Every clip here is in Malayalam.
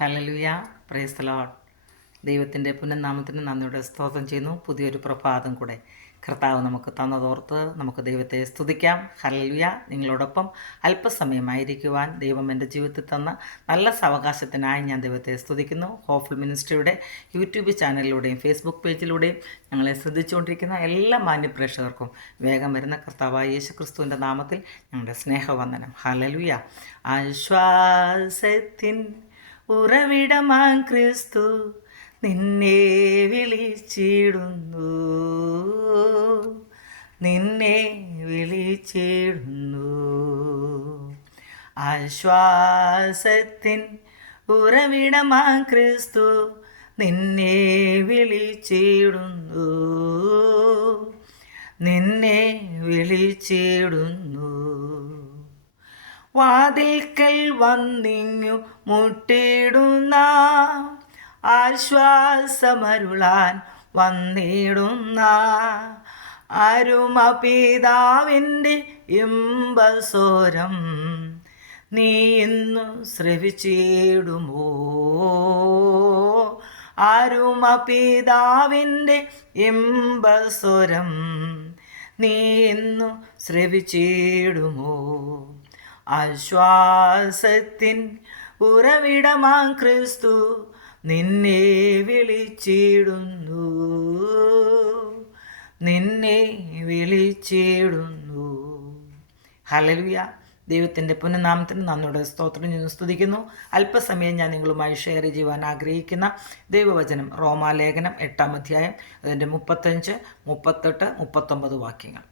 Hallelujah, praise the Lord. ദൈവത്തിൻ്റെ പുനഃനാമത്തിന് നന്ദിയോടെ സ്തോത്രം ചെയ്യുന്നു. പുതിയൊരു പ്രഭാതം കൂടെ കർത്താവ് നമുക്ക് തന്നതോർത്ത് നമുക്ക് ദൈവത്തെ സ്തുതിക്കാം. ഹല്ലേലൂയ. നിങ്ങളോടൊപ്പം അല്പസമയമായിരിക്കുവാൻ ദൈവം എൻ്റെ ജീവിതത്തിൽ തന്ന നല്ല സാവകാശത്തിനായി ഞാൻ ദൈവത്തെ സ്തുതിക്കുന്നു. ഹോപ്പ്ഫുൾ മിനിസ്ട്രിയുടെ യൂട്യൂബ് ചാനലിലൂടെയും ഫേസ്ബുക്ക് പേജിലൂടെയും ഞങ്ങളെ ശ്രദ്ധിച്ചുകൊണ്ടിരിക്കുന്ന എല്ലാ മാന്യപ്രേക്ഷകർക്കും വേഗം വരുന്ന കർത്താവായ യേശു ക്രിസ്തുവിൻ്റെ നാമത്തിൽ ഞങ്ങളുടെ സ്നേഹവന്ദനം. ഹല്ലേലൂയ. ആശ്വാസത്തിൻ ഉറവിടമാം ക്രിസ്തു നിന്നെ വിളിച്ചിടുന്നു, നിന്നെ വിളിച്ചിടുന്നു. ആശ്വാസത്തിൻ ഉറവിടമാം ക്രിസ്തു നിന്നെ വിളിച്ചിടുന്നു, നിന്നെ വിളിച്ചിടുന്നു. വാതിൽക്കൽ വന്നിങ്ങു മുട്ടിടുന്ന ആശ്വാസമരുളാൻ വന്നിടുന്ന അരുമ പിതാവിൻ്റെ ഇമ്പസ്വരം നീ ഇന്നു ശ്രവിച്ചിടുമോ? അരുമ പിതാവിൻ്റെ ഇമ്പസ്വരം നീ ഇന്നു ശ്രവിച്ചിടുമോ? ആശ്വാസത്തിൻ ഉറവിടമാം ക്രിസ്തു നിന്നെ വിളിച്ചിടുന്നു, നിന്നെ വിളിച്ചിടുന്നു. ഹല്ലേലൂയ. ദൈവത്തിൻ്റെ പുനഃനാമത്തിന് നന്ദിയോടെ സ്തോത്രം ചെയ്യുന്നു, സ്തുതിക്കുന്നു. അല്പസമയം ഞാൻ നിങ്ങളുമായി ഷെയർ ചെയ്യുവാൻ ആഗ്രഹിക്കുന്ന ദൈവവചനം റോമാലേഖനം 8-ാം അധ്യായം അതിൻ്റെ 35, 38, 39 വാക്യങ്ങൾ.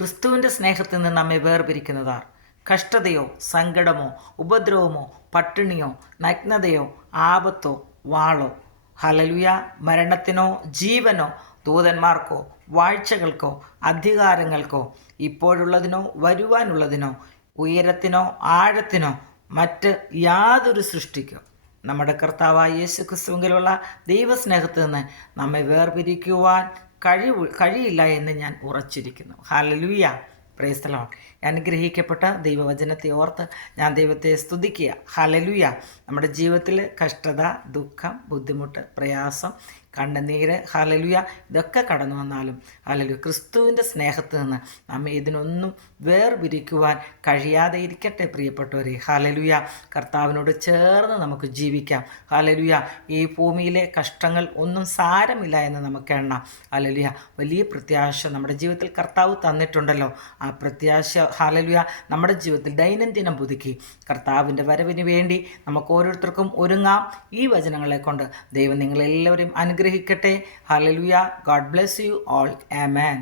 ക്രിസ്തുവിൻ്റെ സ്നേഹത്തിൽ നിന്ന് നമ്മെ വേർപിരിക്കുന്നതാർ? കഷ്ടതയോ സങ്കടമോ ഉപദ്രവമോ പട്ടിണിയോ നഗ്നതയോ ആപത്തോ വാളോ? ഹല്ലേലൂയ. മരണത്തിനോ ജീവനോ ദൂതന്മാർക്കോ വാഴ്ചകൾക്കോ അധികാരങ്ങൾക്കോ ഇപ്പോഴുള്ളതിനോ വരുവാനുള്ളതിനോ ഉയരത്തിനോ ആഴത്തിനോ മറ്റ് യാതൊരു സൃഷ്ടിക്കോ നമ്മുടെ കർത്താവായ യേശു ക്രിസ്തുവിലുള്ള ദൈവസ്നേഹത്തിൽ നിന്ന് നമ്മെ വേർപിരിക്കുവാൻ കഴിയില്ല എന്ന് ഞാൻ ഉറച്ചിരിക്കുന്നു. Hallelujah, praise the lord. അനുഗ്രഹിക്കപ്പെട്ട ദൈവവചനത്തെ ഓർത്ത് ഞാൻ ദൈവത്തെ സ്തുതിക്കുക. ഹല്ലേലൂയ. നമ്മുടെ ജീവിതത്തിൽ കഷ്ടത, ദുഃഖം, ബുദ്ധിമുട്ട്, പ്രയാസം, കണ്ണുനീര്, ഹല്ലേലൂയ, ഇതൊക്കെ കടന്നു വന്നാലും ഹല്ലേലൂയ ക്രിസ്തുവിൻ്റെ സ്നേഹത്തിൽ നിന്ന് നമ്മെ ഇതിനൊന്നും വേർപിരിക്കുവാൻ കഴിയാതെ ഇരിക്കട്ടെ പ്രിയപ്പെട്ടവരെ. ഹല്ലേലൂയ. കർത്താവിനോട് ചേർന്ന് നമുക്ക് ജീവിക്കാം. ഹല്ലേലൂയ. ഈ ഭൂമിയിലെ കഷ്ടങ്ങൾ ഒന്നും സാരമില്ല എന്ന് നമുക്ക് എണ്ണാം. ഹല്ലേലൂയ. വലിയ പ്രത്യാശ നമ്മുടെ ജീവിതത്തിൽ കർത്താവ് തന്നിട്ടുണ്ടല്ലോ. ആ പ്രത്യാശ ഹല്ലേലൂയ നമ്മുടെ ജീവിതത്തിൽ ദൈനംദിനം പുതുക്കി കർത്താവിൻ്റെ വരവിന് വേണ്ടി നമുക്ക് ഓരോരുത്തർക്കും ഒരുങ്ങാം. ഈ വചനങ്ങളെ കൊണ്ട് ദൈവം നിങ്ങളെല്ലാവരും അനുഗ്രഹിക്കട്ടെ. Hallelujah. God bless you all. Amen.